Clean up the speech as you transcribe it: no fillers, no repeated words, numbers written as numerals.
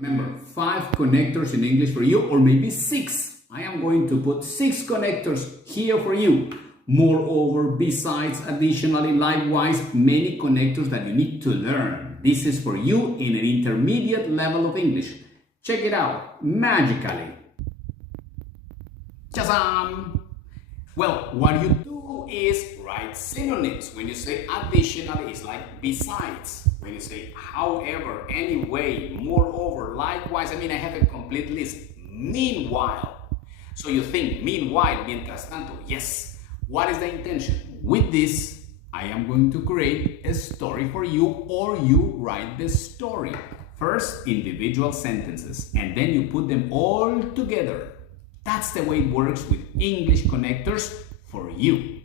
Remember, 5 connectors in English for you, or maybe 6. I am going to put 6 connectors here for you. Moreover, besides, additionally, likewise, many connectors that you need to learn. This is for you in an intermediate level of English. Check it out, magically. Shazam! Well, what you do is write synonyms. When you say additionally, it's like besides. When you say however, anyway, moreover, likewise, I have a complete list. Meanwhile. So you think, meanwhile, mientras tanto, yes. What is the intention? With this, I am going to create a story for you, or you write the story. First, individual sentences, and then you put them all together. That's the way it works with English connectors for you.